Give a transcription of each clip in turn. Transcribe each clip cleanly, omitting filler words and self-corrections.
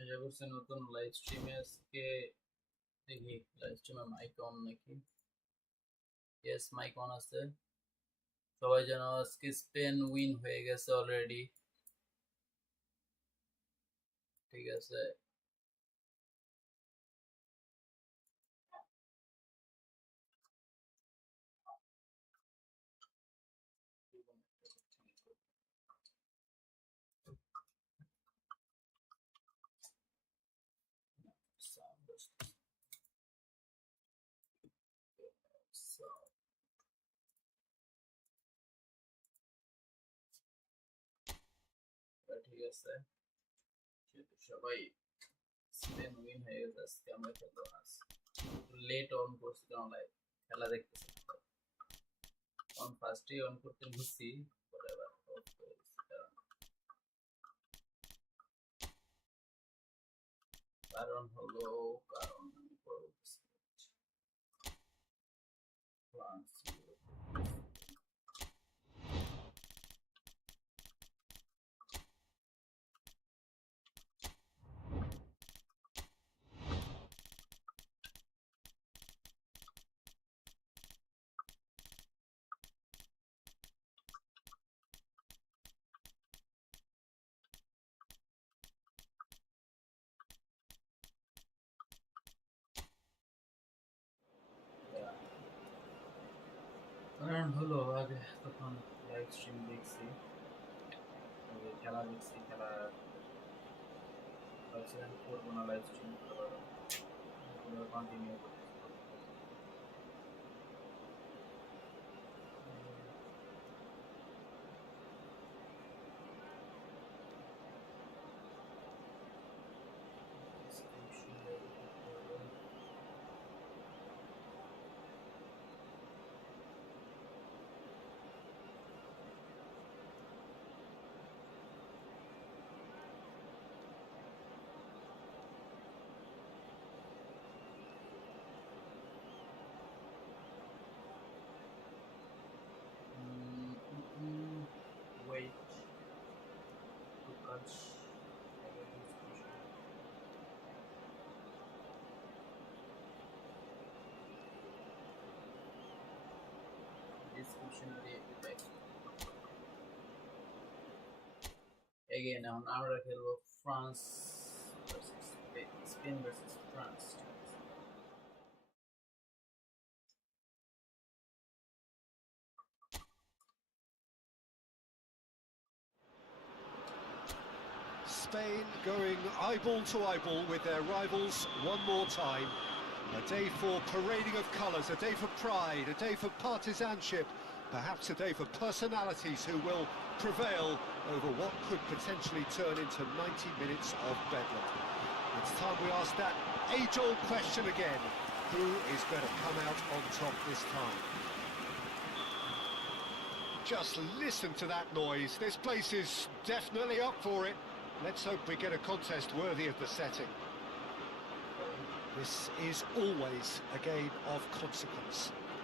আশা করছি নতুন লাইভ স্ট্রিমে আজকে দেখি লাইভ স্ট্রিমে মাইক অন নাকি। ইয়েস, মাইক অন আছে। সবাই জানো আজকে স্পেন উইন হয়ে গেছে অলরেডি। ঠিক আছে, ঠিক আছে, যেহেতু সবাই স্পেন উইন হয়ে গেছে আজকে আমরা খেলবো না। লেট অন করছি কারণ লাইভ খেলা দেখতেছি, অন ফার্স্টে অন করতে নিচ্ছি, কারণ হলো কারণ আমি ফ্রান্স কারণ হলো আগে তখন লাইভ স্ট্রিম দেখছি, খেলা দেখছি, খেলা ভাবছিলাম করবো না, লাইভ স্ট্রিম কন্টিনিউ করতেছি। Wait to catch description again এখন আমরা খেলবো France versus Spain versus France. Spain going eyeball to eyeball with their rivals one more time. A day for parading of colours, a day for pride, a day for partisanship, perhaps a day for personalities who will prevail over what could potentially turn into 90 minutes of bedlam. It's time we ask that age-old question again. Who is going to come out on top this time? Just listen to that noise. This place is definitely up for it. Let's hope we get a contest worthy of the setting. This is always a game of consequence.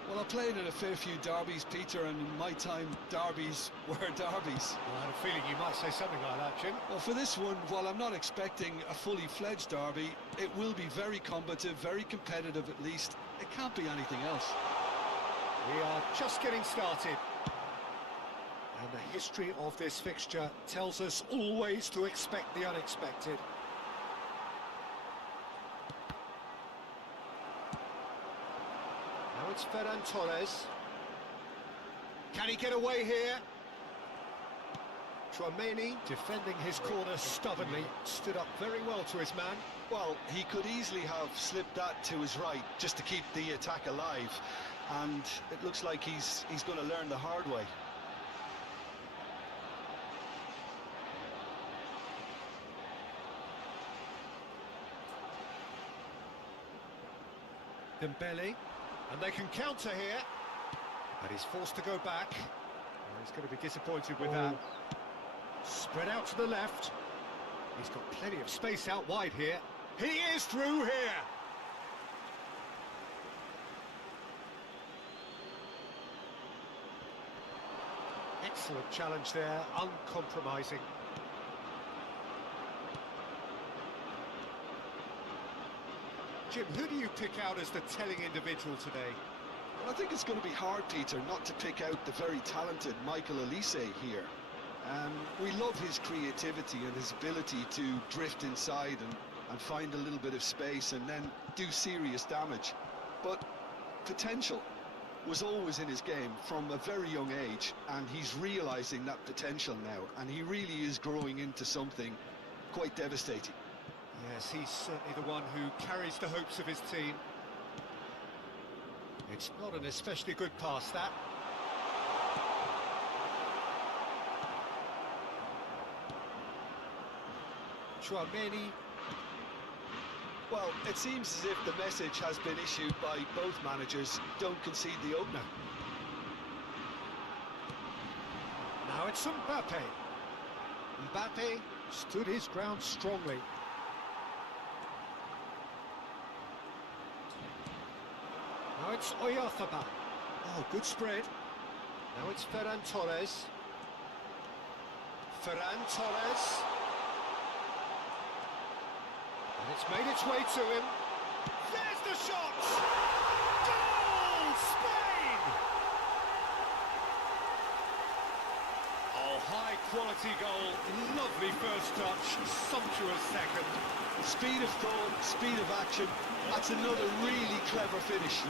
Well, I played in a fair few derbies, Peter, and in my time, derbies were derbies. Well, I had a feeling you might say something like that, Jim. Well, for this one, while I'm not expecting a fully fledged derby, it will be very combative, very competitive at least. It can't be anything else. We are just getting started. And the history of this fixture tells us always to expect the unexpected. Now it's Ferran Torres. Can he get away here? Chouameni, defending his corner stubbornly, stood up very well to his man. Well, he could easily have slipped that to his right just to keep the attack alive. And it looks like he's going to learn the hard way. Dembele, and they can counter here, but he's forced to go back. Well, he's going to be disappointed with that. Spread out to the left. He's got plenty of space out wide here. He is through here. Excellent challenge there, uncompromising. Jim, who do you pick out as the telling individual today? Well, I think it's going to be hard, Peter, not to pick out the very talented Michael Elise here. We love his creativity and his ability to drift inside and find a little bit of space and then do serious damage. But potential was always in his game from a very young age, and he's realising that potential now, and he really is growing into something quite devastating. Yes, he's certainly the one who carries the hopes of his team. It's not an especially good pass, that. Chouameni. Well, it seems as if the message has been issued by both managers: don't concede the opener. Now it's Mbappe. Mbappe stood his ground strongly. Now it's Oyarzabal. Oh, good spread. Now it's Ferran Torres. Ferran Torres. And it's made its way to him. There's the shot! Goal! Spain! Oh, high-quality goal. Lovely first touch. Sumptuous second. Speed of thought, speed of action. That's another really clever finish.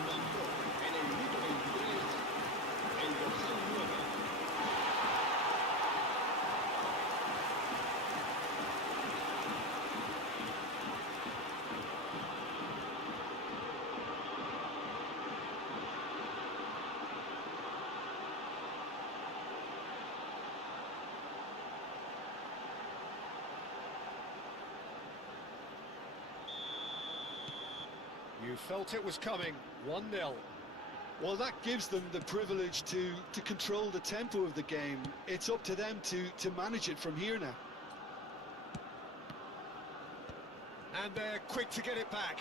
You felt it was coming. 1-0. Well, that gives them the privilege to control the tempo of the game. It's up to them to manage it from here now. And they're quick to get it back.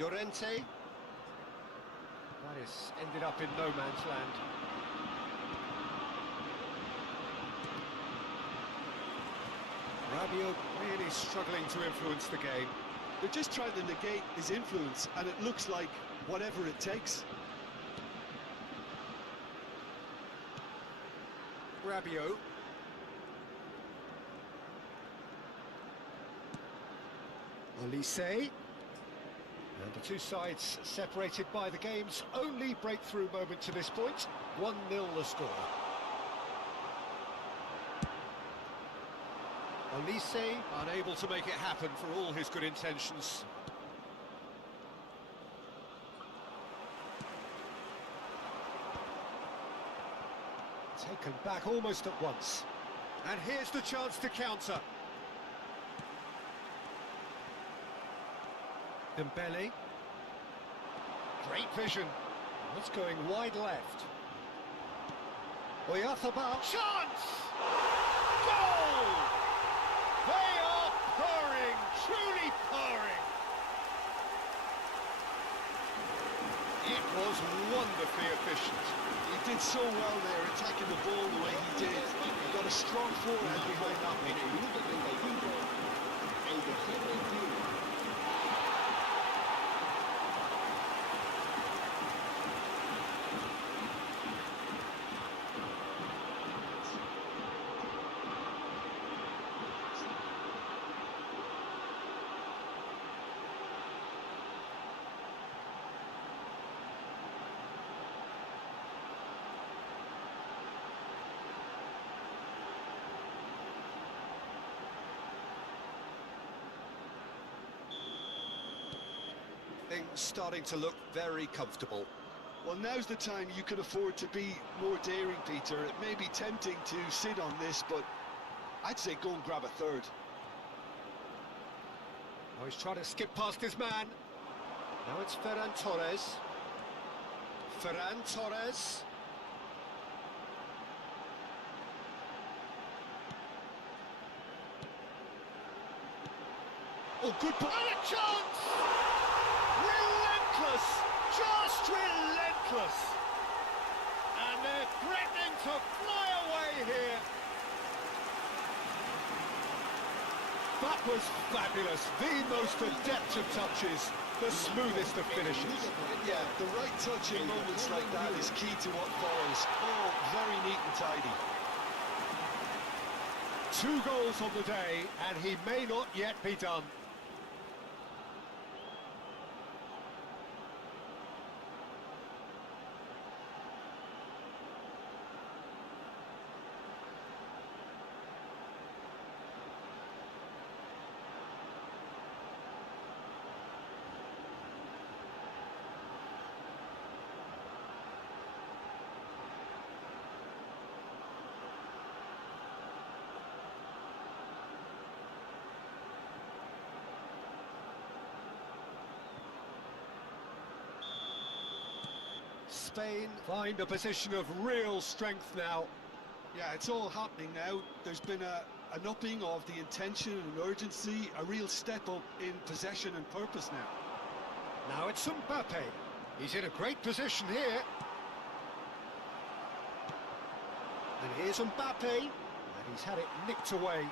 Llorente. That has ended up in no man's land. Rabiot really struggling to influence the game. They're just trying to negate his influence, and it looks like whatever it takes. Rabiot. Elise. And the two sides separated by the game's only breakthrough moment to this point. 1-0 the score. Elise unable to make it happen for all his good intentions. Taken back almost at once. And here's the chance to counter. Dembele. Great vision. That's going wide left. Oyarzabal. Chance! Goal! They are purring, truly purring. It was wonderfully efficient. He did so well there, attacking the ball the way he did. He got a strong forehand behind that one. Things starting to look very comfortable. Well, now's the time you can afford to be more daring, Peter. It may be tempting to sit on this, but I'd say go and grab a third. Oh, he's trying to skip past his man. Now it's Ferran Torres. Ferran Torres. Oh, good ball. And a chance! Relentless! Just relentless! And they're threatening to fly away here. That was fabulous. The most adept of touches, the smoothest of finishes. Yeah, the right touch in moments like that is key to what follows. Oh, very neat and tidy. 2 goals on the day, and he may not yet be done. Spain find a position of real strength now. Yeah, it's all happening now. There's been an upping of the intention and urgency, a real step up in possession and purpose now. Now it's Mbappe. He's in a great position here. And here's Mbappe, and he's had it nicked away.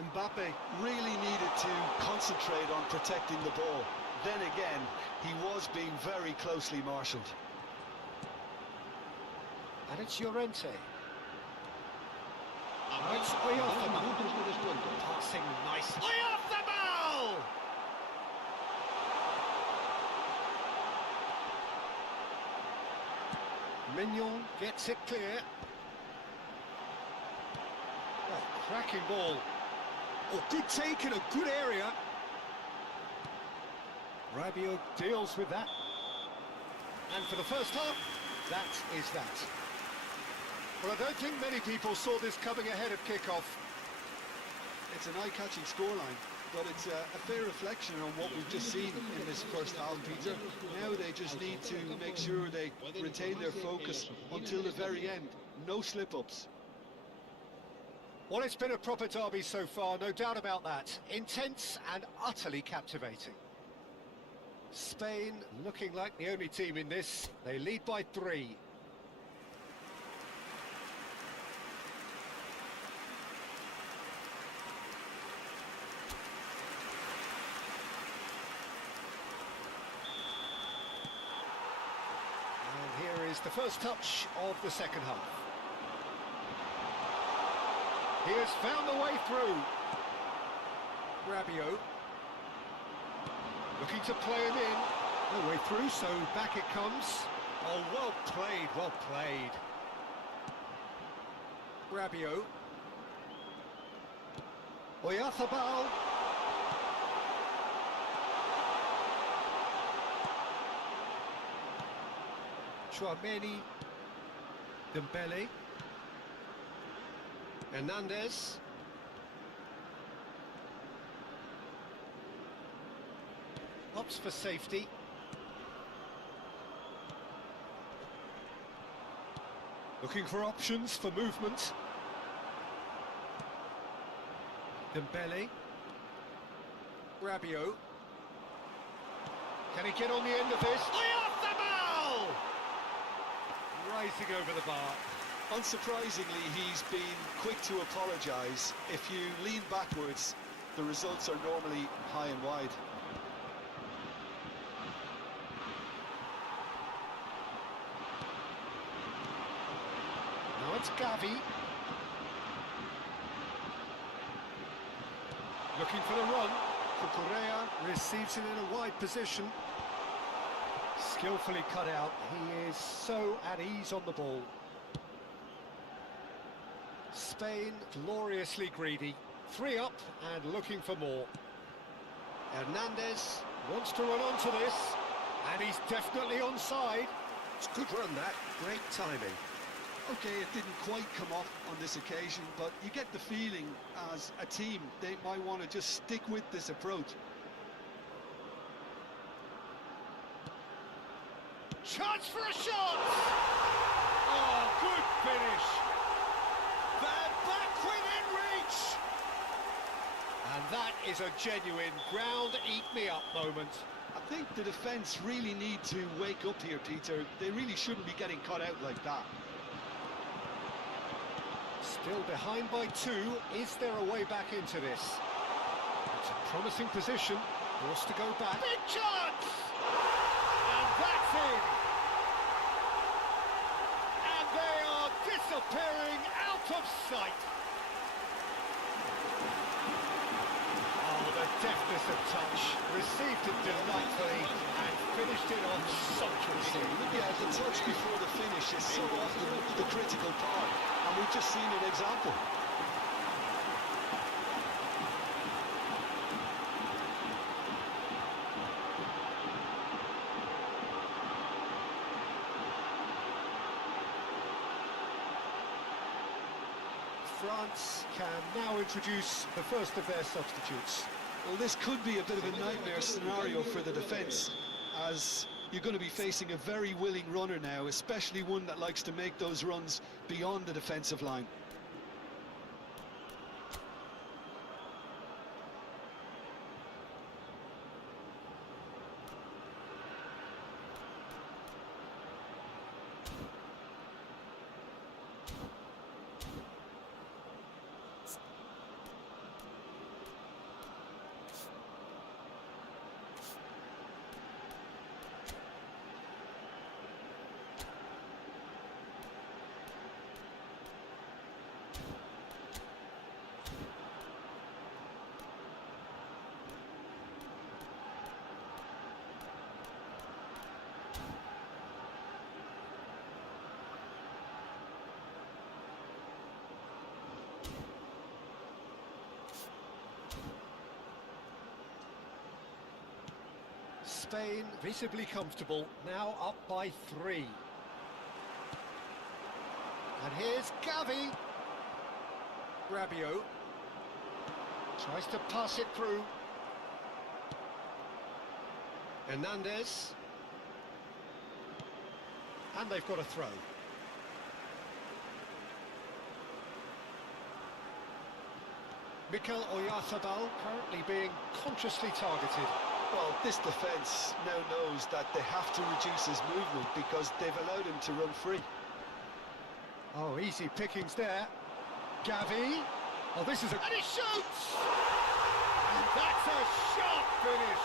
Mbappe really needed to concentrate on protecting the ball. Then again, he was being very closely marshalled. And it's Llorente. Now it's Oyarzabal. Passing nicely. Oyarzabal! Mignon gets it clear. Oh, cracking ball. Oh, good take in a good area. Rabiot deals with that. And for the first half, that is that. Well, I don't think many people saw this coming ahead of kick-off. It's an eye-catching scoreline, but it's a fair reflection on what we've just seen in this first half, Peter. Now they just need to make sure they retain their focus until the very end. No slip-ups. Well, it's been a proper derby so far, no doubt about that. Intense and utterly captivating. Spain looking like the only team in this. They lead by 3. And here is the first touch of the second half. He has found a way through. Rabiot. Looking to play him in. No way through, so back it comes. Oh, well played, well played. Rabiot. Oyarzabal. Chouameni. Dembele. Hernandez. Opts for safety. Looking for options for movement. Dembele. Rabiot. Can he get on the end of this? Oyarzabal! Rising over the bar. Unsurprisingly, he's been quick to apologise. If you lean backwards, the results are normally high and wide. Now it's Gavi. Looking for the run. Cucurella receives it in a wide position. Skillfully cut out. He is so at ease on the ball. Spain gloriously greedy. 3 up and looking for more. Hernandez wants to run onto this. And he's definitely onside. It's a good run, that. Great timing. Okay, it didn't quite come off on this occasion, but you get the feeling as a team they might want to just stick with this approach. Chance for a shot! Oh, good finish! They're back within reach! And that is a genuine ground-eat-me-up moment. I think the defence really need to wake up here, Peter. They really shouldn't be getting caught out like that. Still behind by 2. Is there a way back into this? It's a promising position. Forced to go back. Big chance! And that's in! And they are disappearing out of sight. Oh, the deftness of touch. Received it delightfully and finished it off sumptuously. Yeah, the touch before the finish is so often the critical part, and we've just seen an example. France can now introduce the first of their substitutes. Well, this could be a bit of a nightmare scenario for the defence, as you're going to be facing a very willing runner now, especially one that likes to make those runs beyond the defensive line. Spain visibly comfortable, now up by 3. And here's Gavi. Rabiot tries to pass it through. Hernandez. And they've got a throw. Mikel Oyarzabal currently being consciously targeted. Well, this defence now knows that they have to reduce his movement because they've allowed him to run free. Oh, easy pickings there. Gavi. Oh, this is a... And he shoots! And that's a sharp finish.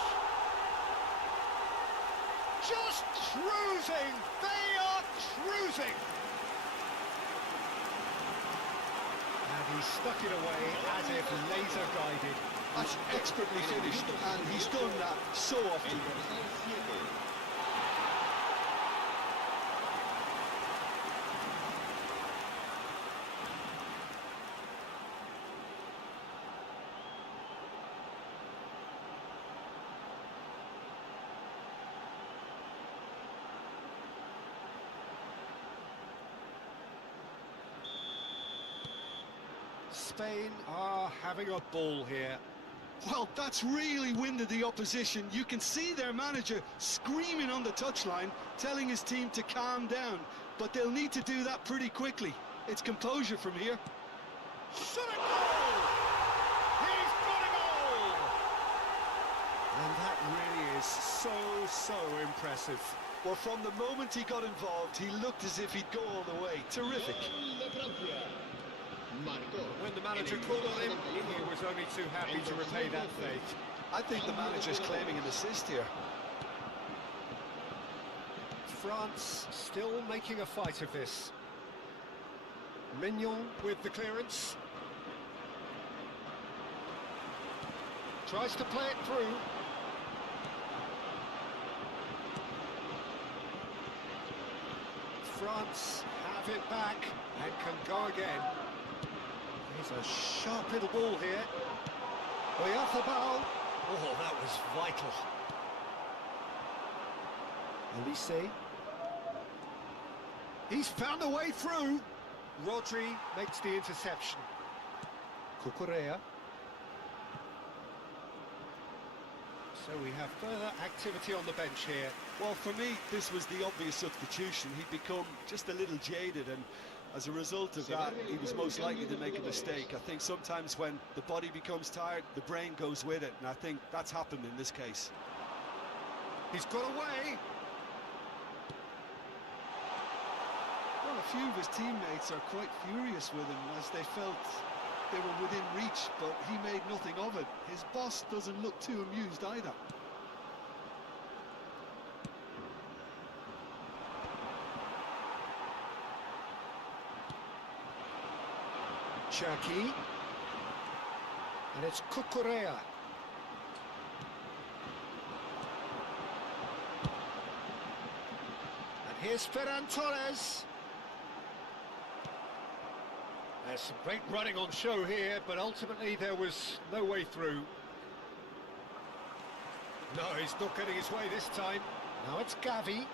Just cruising. They are cruising. And he stuck it away as if laser guided. That's expertly finished, and he's done that so often. Spain are having a ball here. Well, that's really winded the opposition. You can see their manager screaming on the touchline, telling his team to calm down. But they'll need to do that pretty quickly. It's composure from here. Shot a goal! He's got a goal! And that really is so impressive. Well, from the moment he got involved, he looked as if he'd go all the way. Terrific. When the manager called on him, he was only too happy to repay that faith. I think the manager's claiming an assist here. France still making a fight of this. Mignon with the clearance. Tries to play it through. France have it back and can go again. There's a sharp little ball here. Oyarzabal. Oh, that was vital. Elise. He's found a way through. Rodri makes the interception. Cucurella. So we have further activity on the bench here. Well, for me, this was the obvious substitution. He'd become just a little jaded, and as a result of that, he was most likely to make a mistake. I think sometimes when the body becomes tired, the brain goes with it, and I think that's happened in this case. He's got away. Well, a few of his teammates are quite furious with him as they felt they were within reach, but he made nothing of it. His boss doesn't look too amused either. Cherki. And it's Cucurella. And here's Ferran Torres. There's some great running on show here, but ultimately there was no way through. No, he's not getting his way this time. Now it's Gavi.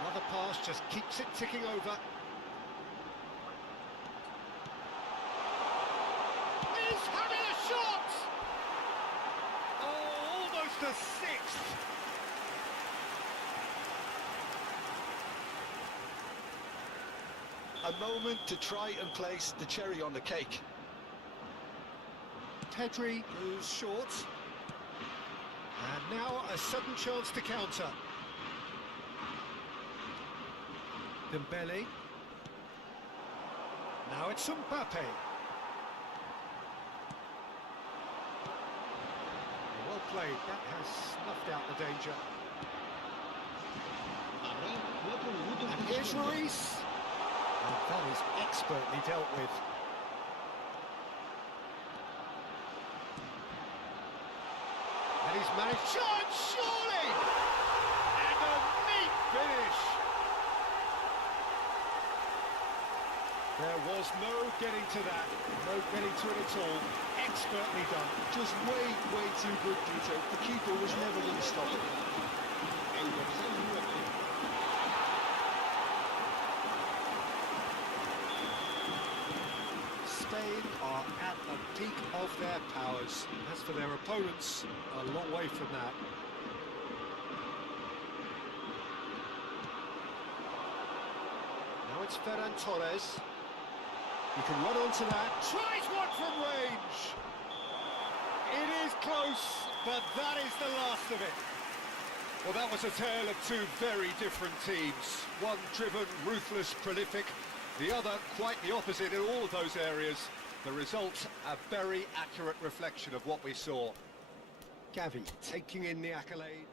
Another pass just keeps it ticking over. He's having a shot! Oh, almost a sixth. A moment to try and place the cherry on the cake. Pedri goes short. And now a sudden chance to counter. Dembele. Now it's Mbappe. Well played, that has snuffed out the danger. And here's Ruiz. And that is expertly dealt with. And he's managed... Shot, surely! And a neat finish! There was no getting to that, no getting to it at all. Expertly done. Just way too good, Peter. The keeper was never going to stop it. Spain are at the peak of their powers. As for their opponents, a long way from that. Now it's Ferran Torres. He can run onto that. Tries one from range. It is close, but that is the last of it. Well, that was a tale of two very different teams. One driven, ruthless, prolific. The other quite the opposite in all of those areas. The result, a very accurate reflection of what we saw. Gavi taking in the accolade.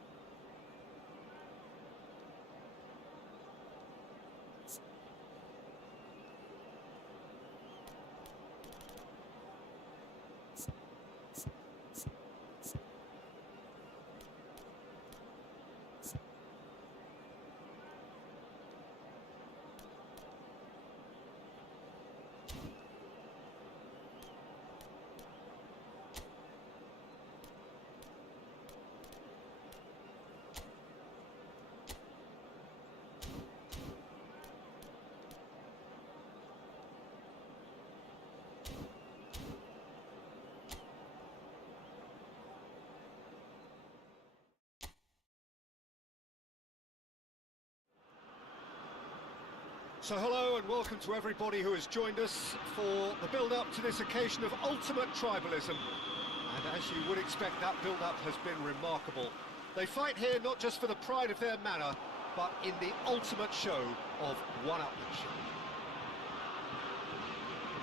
So hello and welcome to everybody who has joined us for the build-up to this occasion of ultimate tribalism. And as you would expect, that build-up has been remarkable. They fight here not just for the pride of their manor, but in the ultimate show of one-upmanship.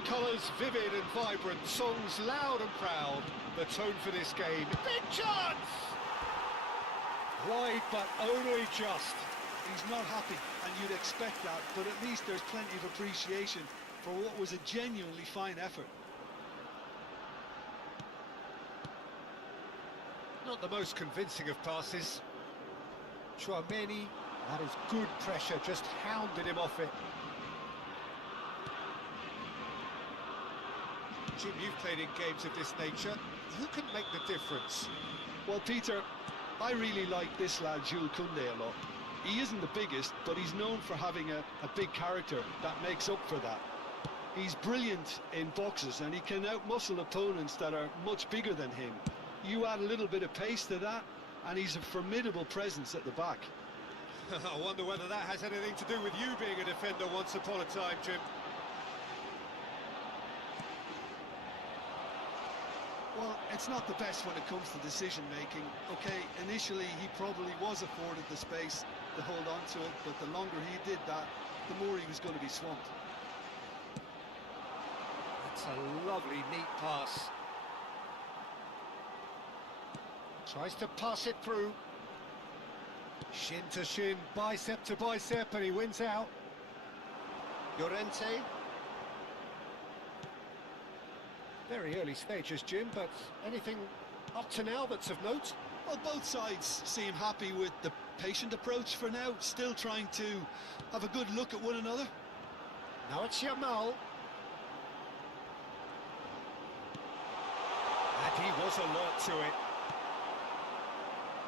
Colours vivid and vibrant, songs loud and proud, the tone for this game. Big chance! Wide, but only just. He's not happy, and you'd expect that, but at least there's plenty of appreciation for what was a genuinely fine effort. Not the most convincing of passes. Chouameni, that is good pressure, just hounded him off it. Jim, you've played in games of this nature. Who can make the difference? Well, Peter, I really like this lad, Jules Koundé, a lot. He isn't the biggest, but he's known for having a big character that makes up for that. He's brilliant in boxes, and he can outmuscle opponents that are much bigger than him. You add a little bit of pace to that, and he's a formidable presence at the back. I wonder whether that has anything to do with you being a defender once upon a time, Jim. Well, it's not the best when it comes to decision-making. Okay, initially he probably was afforded the space to hold on to it, but the longer he did that, the more he was going to be swamped. That's a lovely, neat pass. Tries to pass it through. Shin to shin, bicep to bicep, and he wins out. Llorente. Very early stages, Jim, but anything up to now that's of note? Well, both sides seem happy with the patient approach for now, still trying to have a good look at one another. Now it's Yamal. And he was alert to it.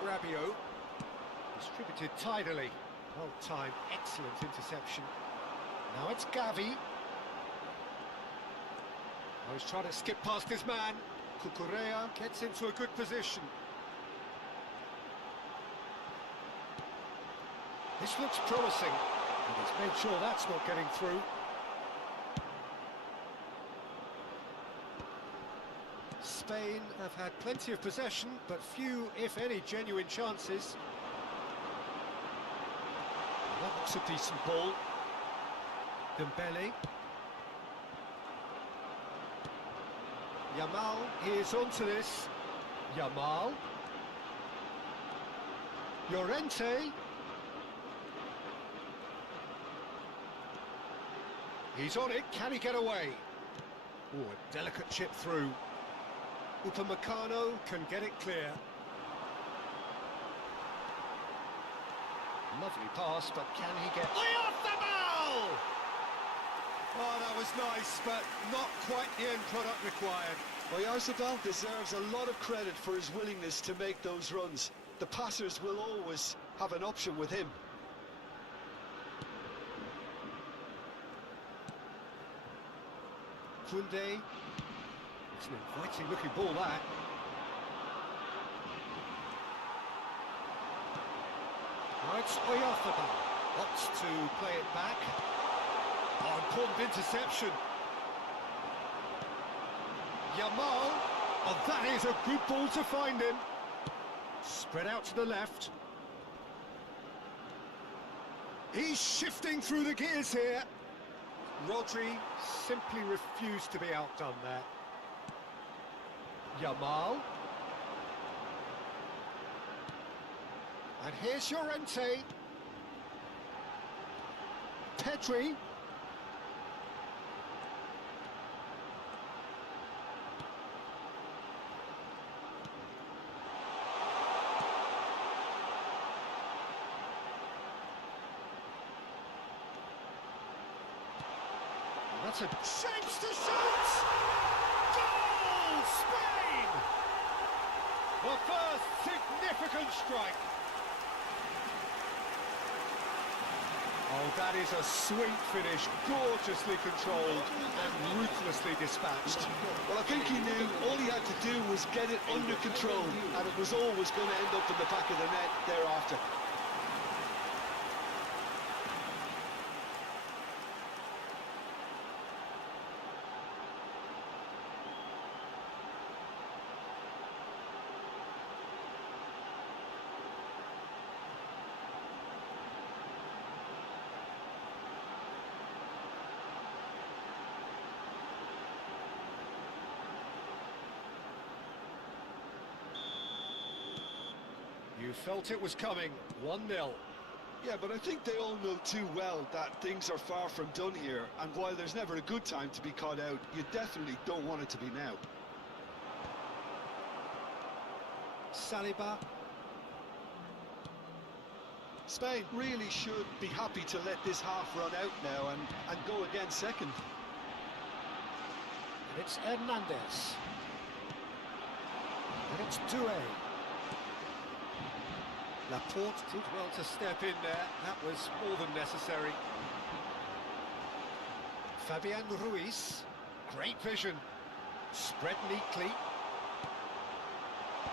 Rabiot. Distributed tidily. Well timed, excellent interception. Now it's Gavi. Oh, he's trying to skip past his man. Cucurella gets into a good position. This looks promising. And he's made sure that's not getting through. Spain have had plenty of possession, but few, if any, genuine chances. That looks a decent ball. Dembele. Yamal, he is onto this. Yamal. Llorente. He's on it, can he get away? Oh, a delicate chip through. Upamecano can get it clear. Lovely pass, but can he get... Way off the ball! Oh, that was nice, but not quite the end product required. Oyarzabal deserves a lot of credit for his willingness to make those runs. The passers will always have an option with him. Koundé. It's an inviting looking ball, that. Now it's Oyarzabal. Opts to play it back. Oh, important interception. Yamal. Oh, that is a good ball to find him. Spread out to the left. He's shifting through the gears here. Rodri simply refused to be outdone there. Yamal. And here's Llorente. Pedri. That's a chance to shoot! Goal! Spain! The first significant strike. Oh, that is a sweet finish, gorgeously controlled and ruthlessly dispatched. Well, I think he knew all he had to do was get it under control, and it was always going to end up in the back of the net thereafter. You felt it was coming, 1-0. Yeah, but I think they all know too well that things are far from done here, and while there's never a good time to be caught out, you definitely don't want it to be now. Saliba. Spain really should be happy to let this half run out now and go again second. And it's Hernandez. And it's Doué. Laporte did well to step in there. That was more than necessary. Fabian Ruiz. Great vision. Spread neatly.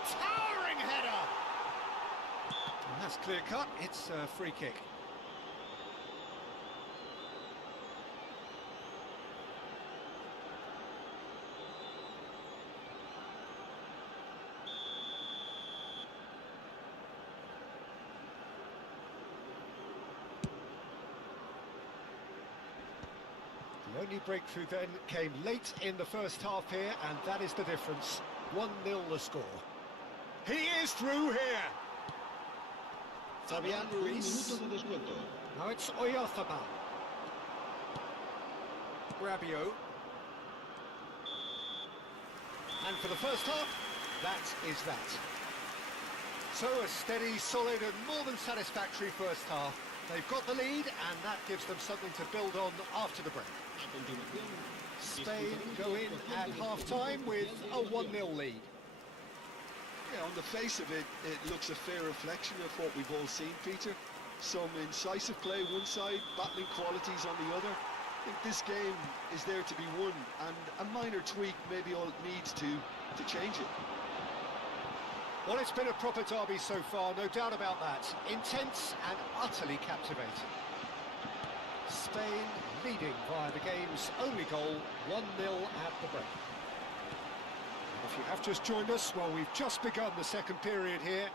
Towering header! And that's clear cut. It's a free kick. only breakthrough then came late in the first half here, and that is the difference. 1-0 the score. He is through here. Fabian Ruiz. Now it's Oyarzabal. Rabiot. And for the first half, that is that. So a steady, solid and more than satisfactory first half. They've got the lead and that gives them something to build on after the break. Spain go in at half-time with a 1-0 lead. Yeah, on the face of it, it looks a fair reflection of what we've all seen, Peter. Some incisive play one side, battling qualities on the other. I think this game is there to be won, and a minor tweak may be all it needs to change it. Well, it's been a proper derby so far, no doubt about that. Intense and utterly captivating. Spain leading via the game's only goal, 1-0 at the break. If you have just joined us, well, we've just begun the second period here.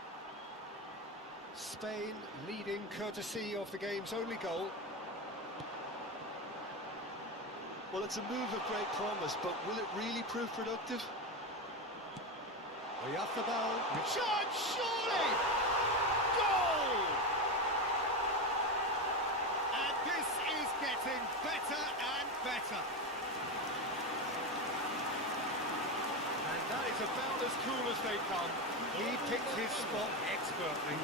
Spain leading courtesy of the game's only goal. Well, it's a move of great promise, but will it really prove productive? Oyarzabal, shot, surely! Goal! And this is getting better and better. And that is about as cool as they come. He picked his spot expertly.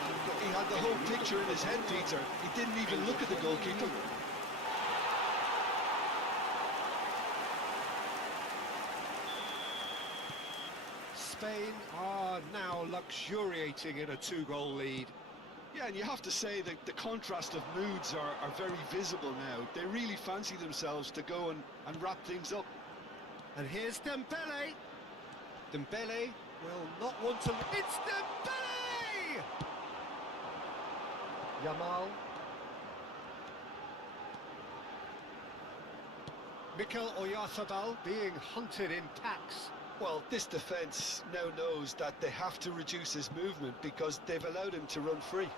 He had the whole picture in his head, Peter. He didn't even look at the goalkeeper. Spain are now luxuriating in a 2-goal lead. Yeah, and you have to say that the contrast of moods are very visible now. They really fancy themselves to go and wrap things up. And here's Dembele. Dembele will not want to... It's Dembele! Yamal. Mikel Oyarzabal being hunted in packs. Well, this defence now knows that they have to reduce his movement because they've allowed him to run free.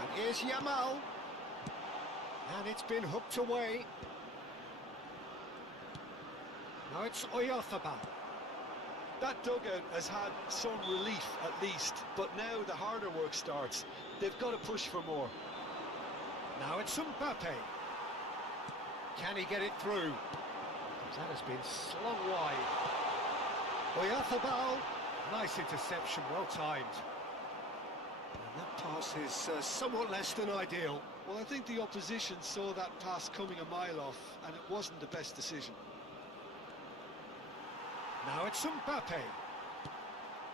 And here's Yamal. And it's been hooked away. Now it's Oyarzabal. That dugout has had some relief at least, but now the harder work starts. They've got to push for more. Now it's Mbappe. Can he get it through? That has been slung wide. Oyarzabal, nice interception, well timed. And that pass is somewhat less than ideal. Well, I think the opposition saw that pass coming a mile off, and it wasn't the best decision. Now it's Mbappe.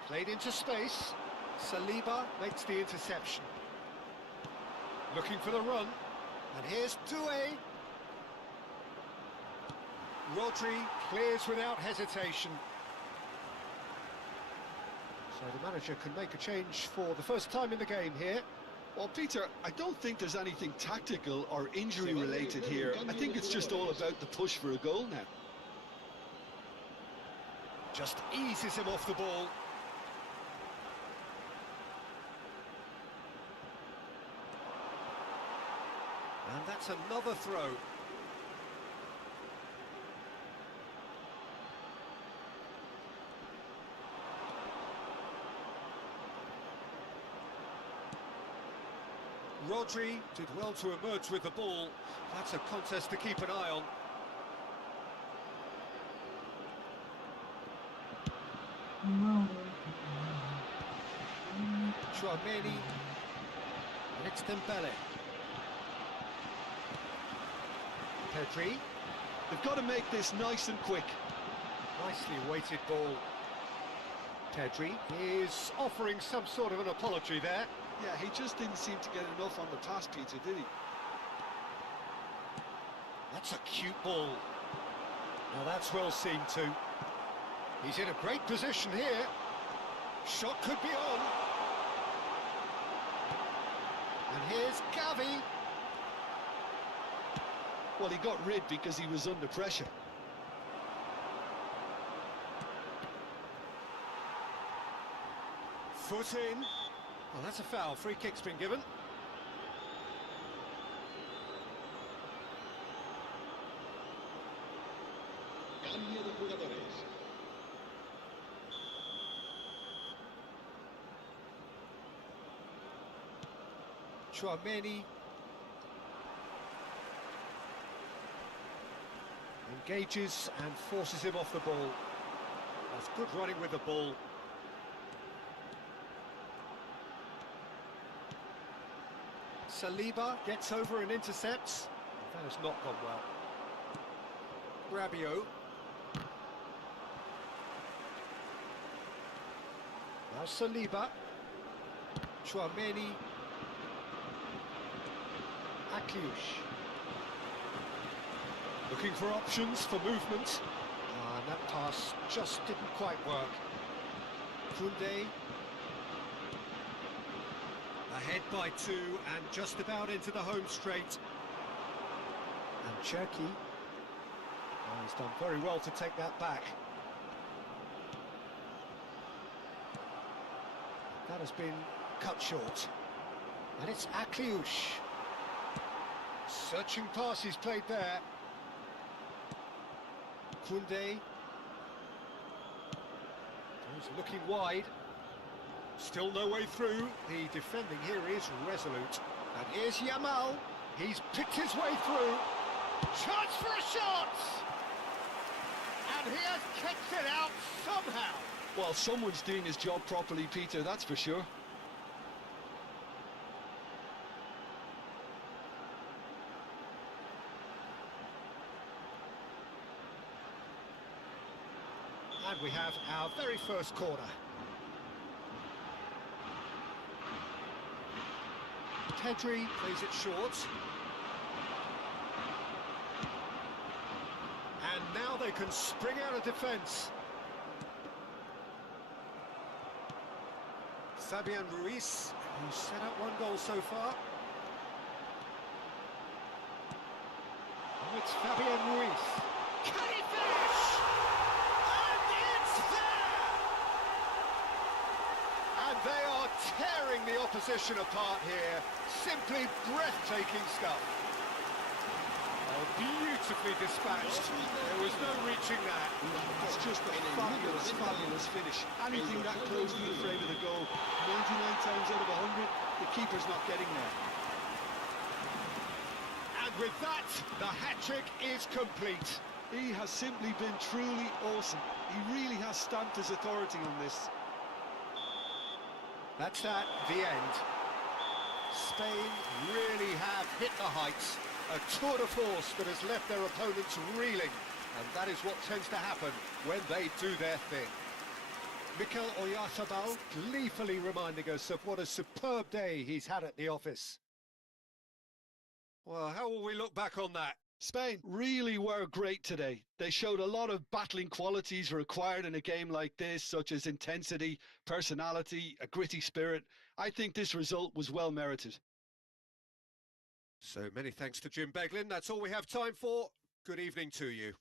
Played into space. Saliba makes the interception. Looking for the run. And here's Doué. Rodri clears without hesitation. So the manager can make a change for the first time in the game here. Well, Peter, I don't think there's anything tactical or injury related here. I think it's just all about the push for a goal now. Just eases him off the ball. And that's another throw. Rodri did well to emerge with the ball. That's a contest to keep an eye on. Chouameni, and it's Dembele. Pedri. They've got to make this nice and quick. Nicely weighted ball. Pedri is offering some sort of an apology there. Yeah, he just didn't seem to get enough on the pass, Peter, did he? That's a cute ball. Now that's well seen too. He's in a great position here. Shot could be on. And here's Gavi. Well, he got rid because he was under pressure. Foot in. Well, that's a foul. Free kick's been given. Cambio de jugadores. Chouameni. Engages and forces him off the ball. That's good running with the ball. Saliba gets over and intercepts. That has not gone well. Rabiot. Now Saliba. Chouameni. Akliouche. Looking for options for movement. And that pass just didn't quite work. Koundé. Ahead by 2 and just about into the home straight. And Cherki. Oh, he's done very well to take that back. That has been cut short. And it's Akliouche. Searching pass he's played there. Koundé. He's looking wide. Still no way through. The defending here is resolute. And here's Yamal. He's picked his way through. Chance for a shot! And he has kicked it out somehow. Well, someone's doing his job properly, Peter, that's for sure. And we have our very first corner. Pedri plays it short. And now they can spring out of defence. Fabian Ruiz, who's set up 1 goal so far. Oh, it's Fabian Ruiz. Can he finish? And it's there! And they are tearing the opposition apart here. Simply breathtaking stuff. Oh, beautifully dispatched. There was no reaching that. It's just a fabulous, fabulous finish. Anything that close to the frame of the goal, 99 times out of 100, the keeper's not getting there. And with that, the hat-trick is complete. He has simply been truly awesome. He really has stamped his authority on this. That's at the end. Spain really have hit the heights. A tour de force that has left their opponents reeling. And that is what tends to happen when they do their thing. Mikel Oyarzabal gleefully reminding us of what a superb day he's had at the office. Well, how will we look back on that? Spain really were great today. They showed a lot of battling qualities required in a game like this, such as intensity, personality, a gritty spirit. I think this result was well merited. So many thanks to Jim Beglin. That's all we have time for. Good evening to you.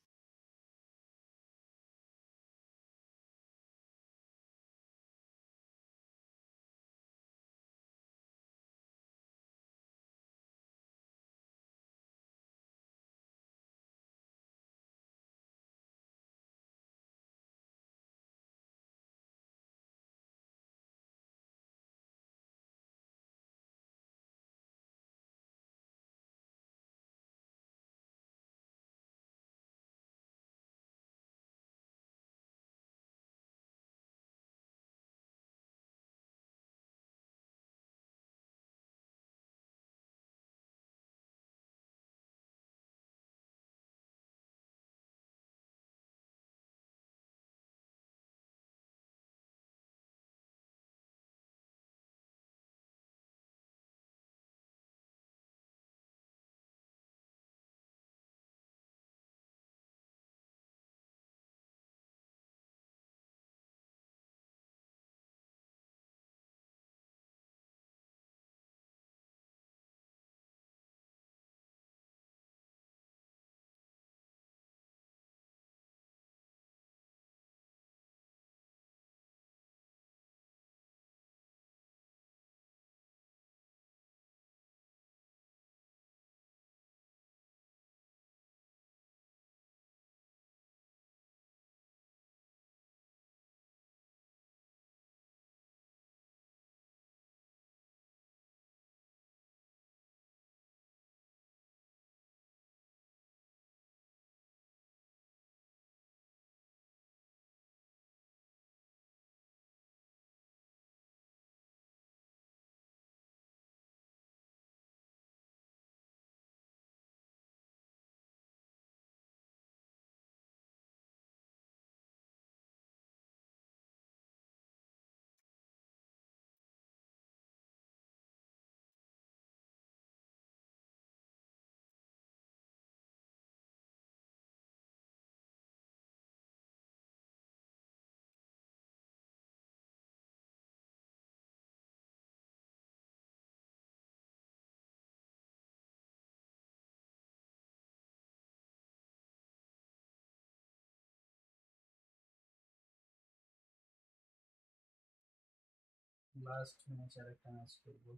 Last match আর একটা match করবো।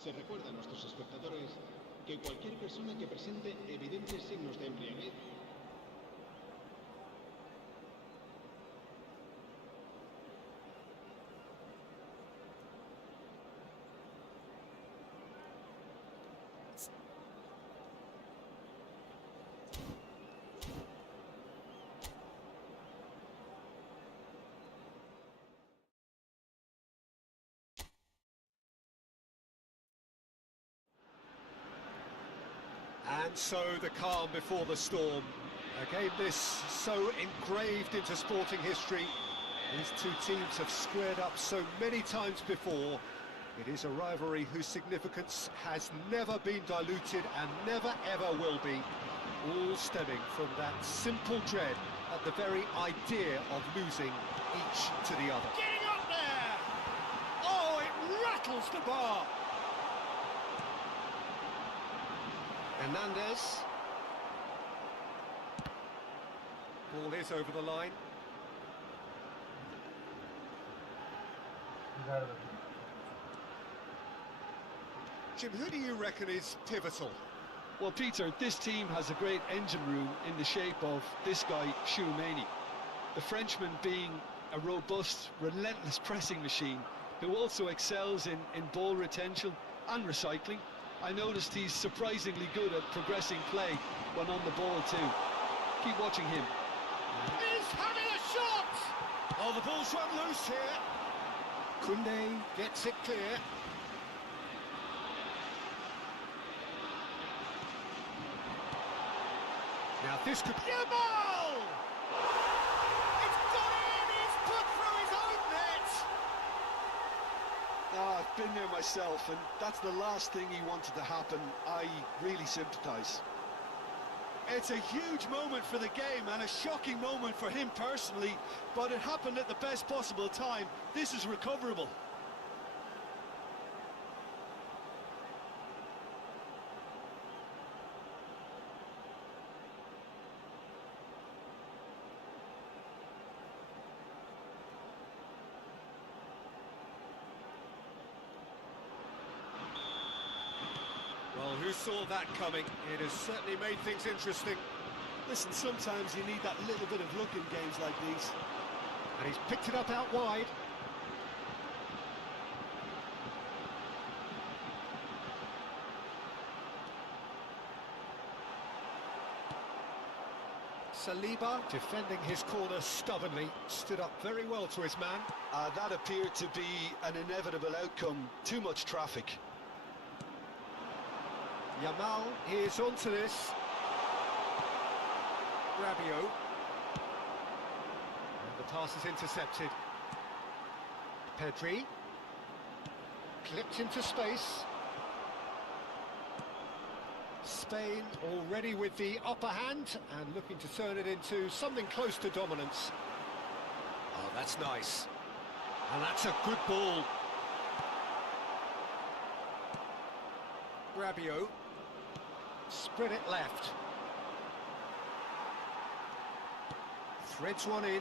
Se recuerda a nuestros espectadores que cualquier persona que presente evidentes signos de embriaguez And so the calm before the storm. A game this so engraved into sporting history. These two teams have squared up so many times before. It is a rivalry whose significance has never been diluted and never ever will be. All stemming from that simple dread at the very idea of losing each to the other. Getting up there! Oh, it rattles the bar! Hernandez. Ball is over the line. Jim, who do you reckon is pivotal? Well, Peter, this team has a great engine room in the shape of this guy, Tchouaméni. The Frenchman being a robust, relentless pressing machine who also excels in ball retention and recycling. I noticed he's surprisingly good at progressing play when on the ball too. Keep watching him. He's having a shot! Oh, the ball's run loose here. Koundé gets it clear. Now this could... Yamal! It's gone in! He's put through his own net! I've been there myself, and that's the last thing he wanted to happen. I really sympathise. It's a huge moment for the game and a shocking moment for him personally, but it happened at the best possible time. This is recoverable. Well, who saw that coming? It has certainly made things interesting. Listen, sometimes you need that little bit of luck in games like these. And he's picked it up out wide. Saliba, defending his corner stubbornly, stood up very well to his man. That appeared to be an inevitable outcome. Too much traffic. Yamal is onto this. Rabiot. And the pass is intercepted. Pedri. Clipped into space. Spain already with the upper hand and looking to turn it into something close to dominance. Oh, that's nice. And that's a good ball. Rabiot. Spread it left. Threads one in.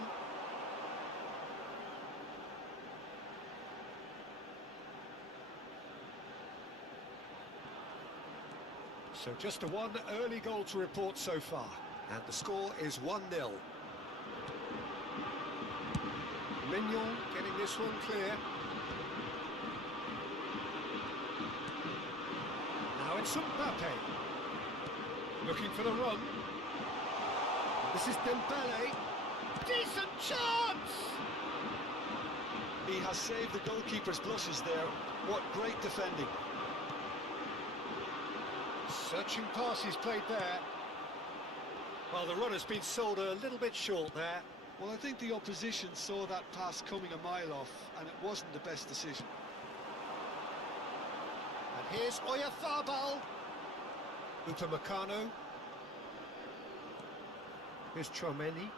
So just a one early goal to report so far. And the score is 1-0. Mignon getting this one clear. Now it's Mbappe. Looking for the run. This is Dembele. Decent chance! He has saved the goalkeeper's blushes there. What great defending. Searching pass he's played there. Well, the run has been sold a little bit short there. Well, I think the opposition saw that pass coming a mile off, and it wasn't the best decision. And here's Oyarzabal. Upamecano. Here's Tchouaméni.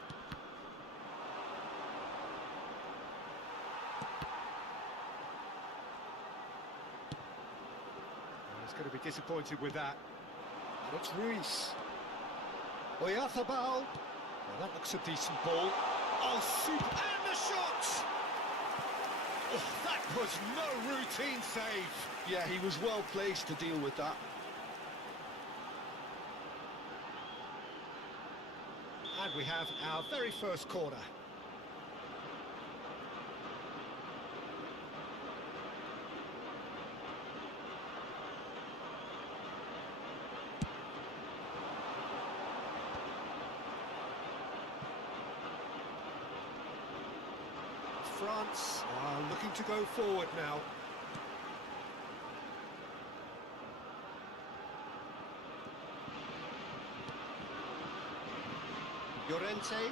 He's going to be disappointed with that. And it's Ruiz. Oyarzabal. Well, that looks a decent ball. Oh, super. And the shot! Oh, that was no routine save. Yeah, he was well placed to deal with that. And we have our very first corner. France are looking to go forward now. Llorente.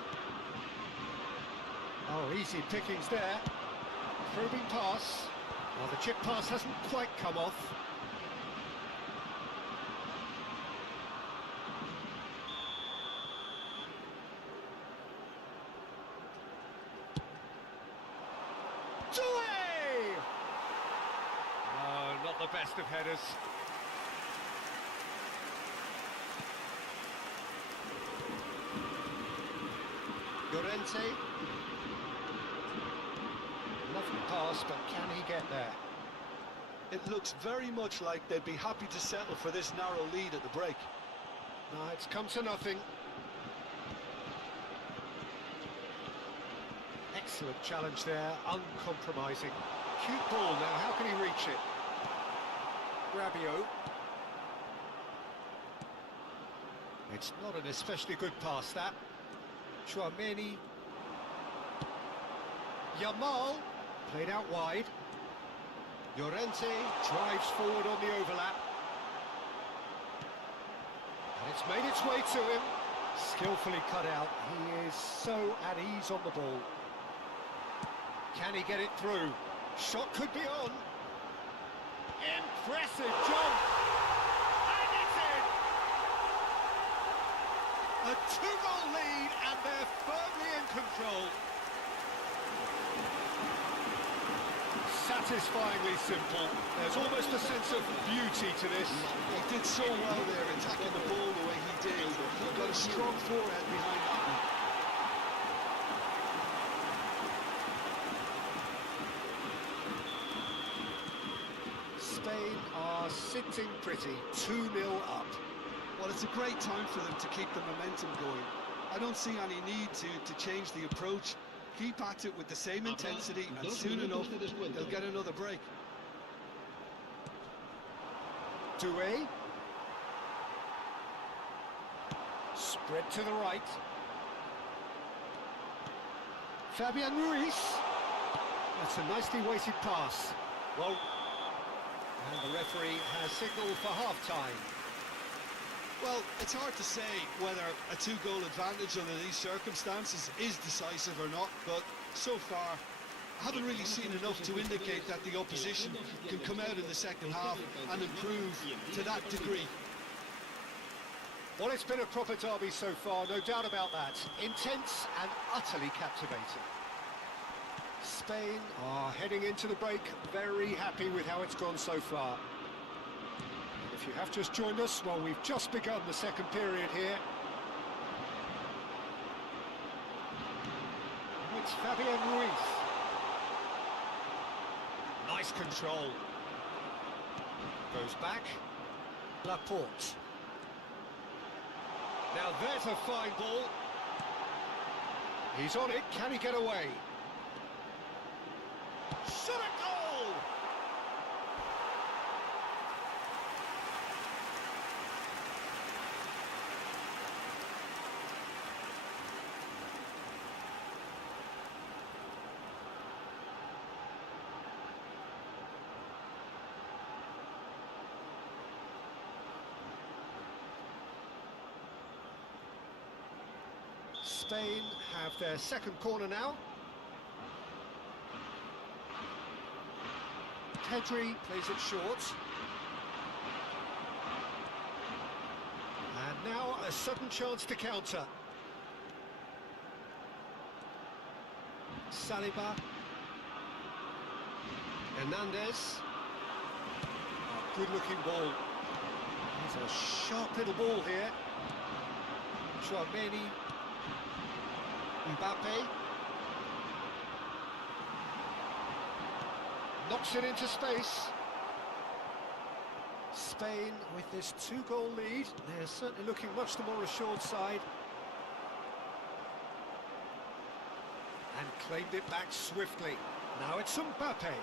Oh, easy pickings there. Probing pass. Well, the chip pass hasn't quite come off. Oh, not the best of headers. Llorente. Lovely pass, but can he get there? It looks very much like they'd be happy to settle for this narrow lead at the break. No, it's come to nothing. Excellent challenge there, uncompromising. Cute ball now, how can he reach it? Rabiot. It's not an especially good pass, that. Chouameni. Yamal, played out wide. Llorente drives forward on the overlap. And it's made its way to him. Skillfully cut out. He is so at ease on the ball. Can he get it through? Shot could be on. Impressive jump. And it's in. A two-goal lead and they're firmly in control. Satisfyingly simple. There's almost a sense of beauty to this. He did so well there, attacking the ball the way he did. He got a strong forehead behind that one. Spain are sitting pretty, 2-0 up. Well, it's a great time for them to keep the momentum going. I don't see any need to change the approach. Keep at it with the same intensity, and soon enough, they'll get another break. Doué. Spread to the right. Fabian Ruiz. That's a nicely weighted pass. Well, and the referee has signalled for half-time. Well, it's hard to say whether a two-goal advantage under these circumstances is decisive or not, but so far, I haven't really seen enough to indicate that the opposition can come out in the second half and improve to that degree. Well, it's been a proper derby so far, no doubt about that. Intense and utterly captivating. Spain are heading into the break very happy with how it's gone so far. If you have just joined us, well, we've just begun the second period here. It's Fabian Ruiz. Nice control. Goes back. Laporte. Now there's a fine ball. He's on it. Can he get away? Shot a goal! Spain have their second corner now. Pedri plays it short. And now a sudden chance to counter. Saliba. Hernandez. Oh, good-looking ball. There's a sharp little ball here. Chouameni. Mbappe. Knocks it into space. Spain with this 2-goal lead. They're certainly looking much the more assured side. And claimed it back swiftly. Now it's Mbappe.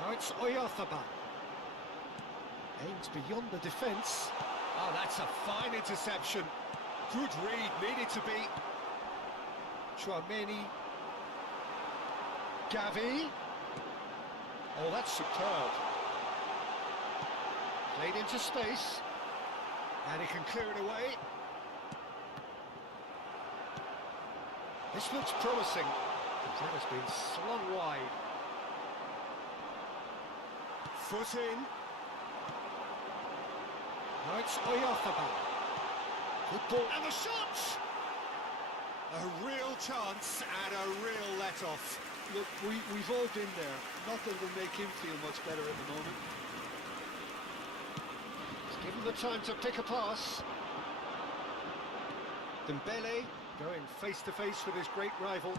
Now it's Oyarzabal. Aims beyond the defence. Oh, that's a fine interception. Good read, needed to be. Chouameni. Gavi. Oh, that's superb. Played into space. And he can clear it away. This looks promising. That has been slung wide. Foot in. Now it's Oyarzabal. Good ball. And the shot! A real chance and a real let-off. Look, we've all been there. Nothing will make him feel much better at the moment. He's given the time to pick a pass. Dembele going face-to-face with his great rival.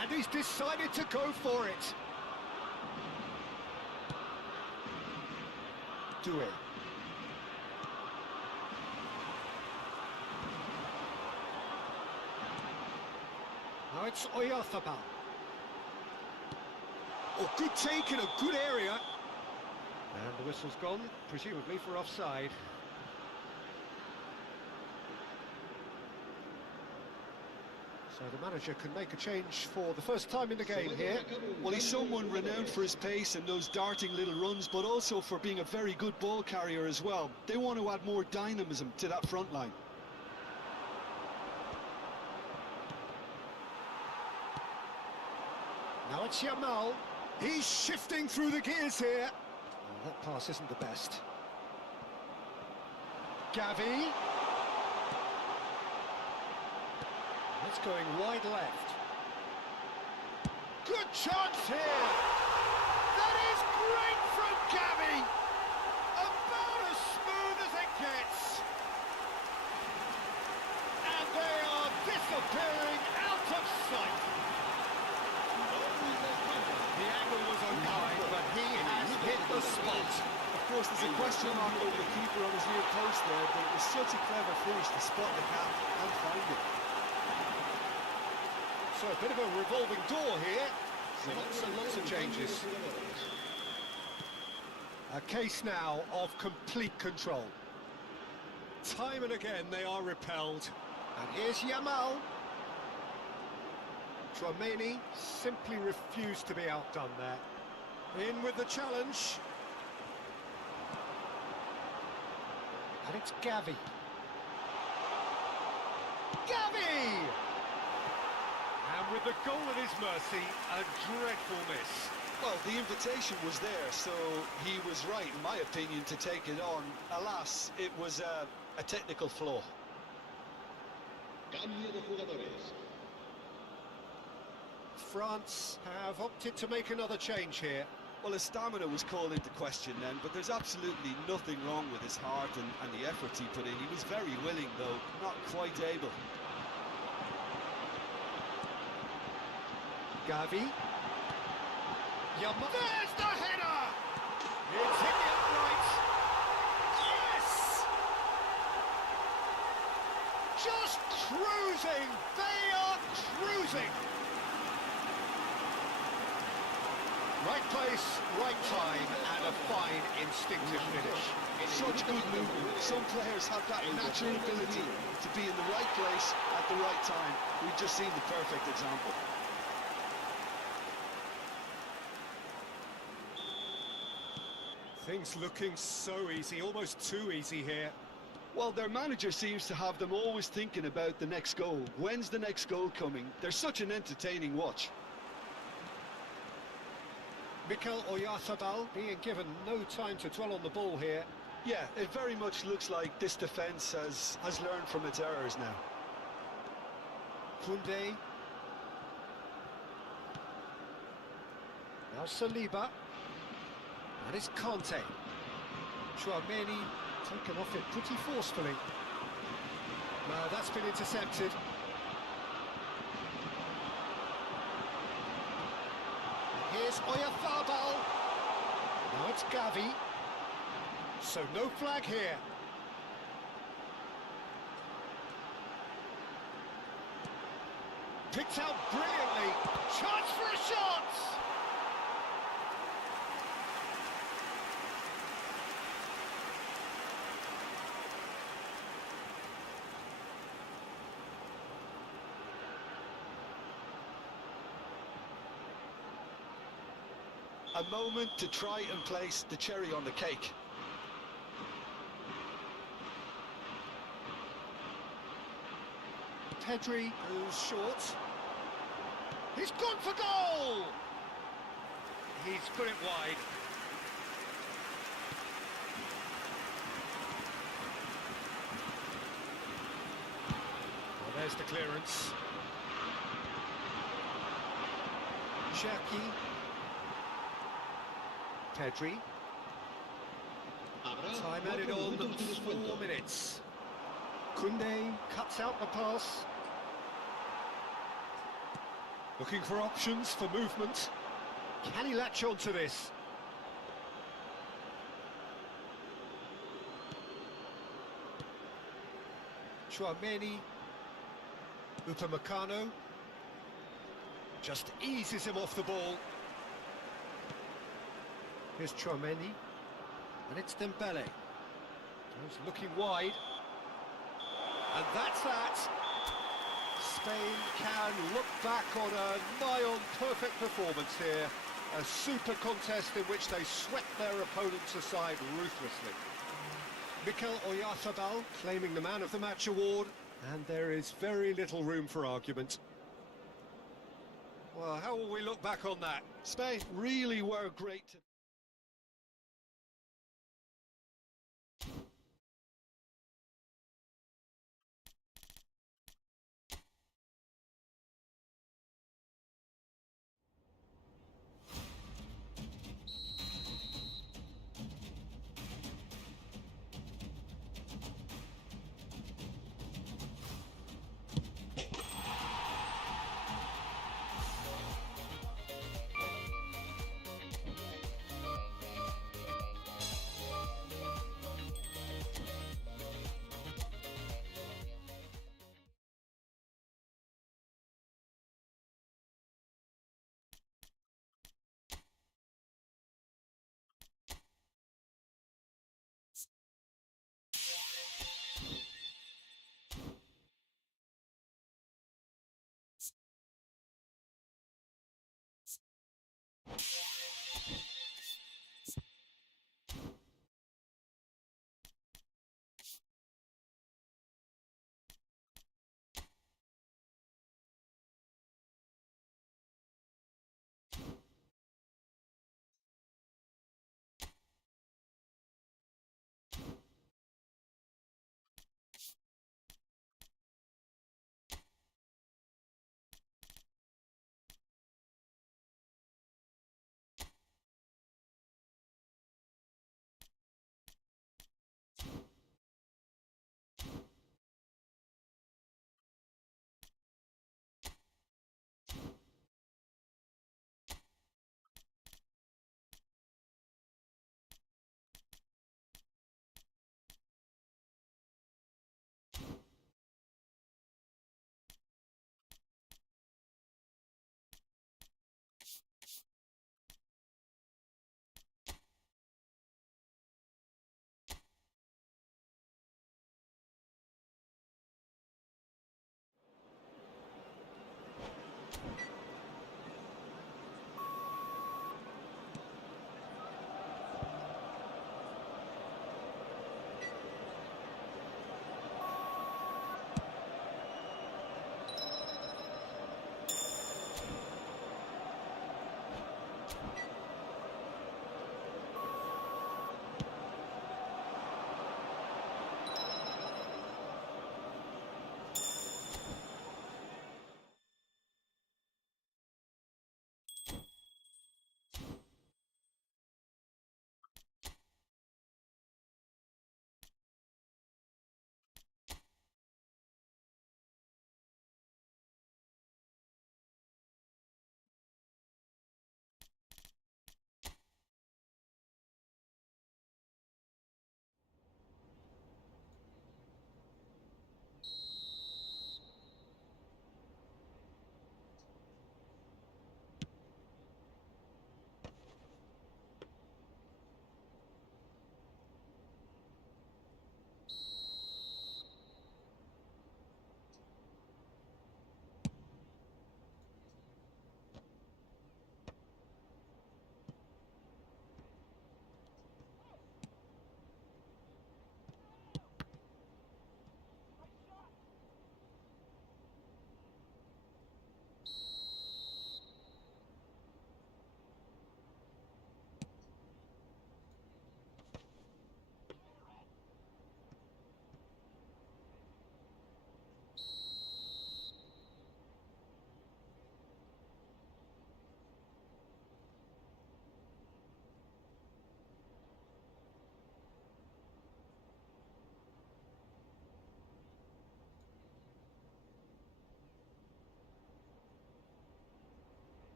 And he's decided to go for it. Doué. Now it's Oyarzabal. Oh, good take in a good area. And the whistle's gone, presumably for offside. So the manager can make a change for the first time in the game here. Well, he's someone renowned for his pace and those darting little runs, but also for being a very good ball carrier as well. They want to add more dynamism to that front line. Now it's Yamal. He's shifting through the gears here. Oh, that pass isn't the best. Gavi. That's going wide left. Good chance here. That is great from Gavi. About as smooth as it gets. And they are disappearing out of sight. The angle was unkind, but he has hit the spot. Of course, there's a question mark over the keeper on his near post there, but it was such a clever finish to spot the gap and find it. So a bit of a revolving door here. Lots and lots of changes. A case now of complete control. Time and again they are repelled. And here's Yamal. Chouameni simply refused to be outdone there. In with the challenge. And it's Gavi. Gavi! And with the goal at his mercy, a dreadful miss. Well, the invitation was there, so he was right, in my opinion, to take it on. Alas, it was a technical flaw. Cambio de jugadores. France have opted to make another change here. Well, his stamina was called into question then, but there's absolutely nothing wrong with his heart and the efforts he put in. He was very willing, though, not quite able. Gavi. Yamal. There's the header! It's hit the upright. Yes! Just cruising! They are cruising! Right place, right time, and a fine instinctive finish. Such good movement. Some players have that natural ability to be in the right place at the right time. We've just seen the perfect example. Things looking so easy, almost too easy here. Well, their manager seems to have them always thinking about the next goal. When's the next goal coming? They're such an entertaining watch. Mikel Oyarzabal being given no time to dwell on the ball here. Yeah, it very much looks like this defence has learned from its errors now. Koundé. Now Saliba. And it's Kante. Chouameni taken off it pretty forcefully. No, that's been intercepted. Here's Oyafabal. Now it's Gavi. So no flag here. Picked out brilliantly. Chance for a shot! A moment to try and place the cherry on the cake. Pedri goes short. He's gone for goal! He's put it wide. Well, there's the clearance. Cherki. Pedri. Habrá Time 4 added on minutos de descuento. 4 minutes. Koundé cuts out the pass. Looking for options for movement. Can he latch on to this? Chouameni. Upamecano. Just eases him off the ball. Here's Chouameni. And it's Dembele. He's looking wide. And that's that. Spain can look back on a nigh-on perfect performance here. A super contest in which they swept their opponents aside ruthlessly. Mikel Oyarzabal claiming the Man of the Match award, and there is very little room for argument. Well, how will we look back on that? Spain really were great today.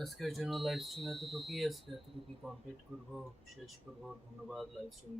আজকের জন্য live stream এতটুকুই, আজকে এতটুকুই complete করব, শেষ করব। ধন্যবাদ live stream